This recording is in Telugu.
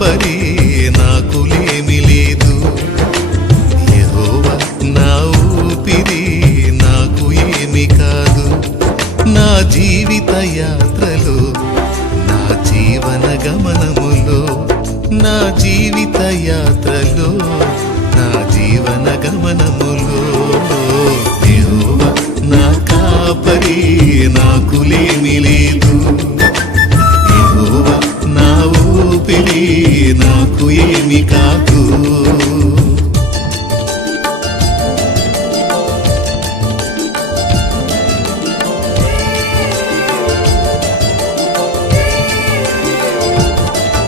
కాపరి నాకులేమి లేదు. యెహోవా నా ఊపిరి నాకు ఏమి కాదు. నా జీవిత యాత్రలో నా జీవన గమనములో నా జీవిత యాత్రలో నా జీవన గమనములో యెహోవా నా కాపరి నాకులేమి లేదు. యెహోవా నా ఊపిరి నాకు ఏమి కాదు.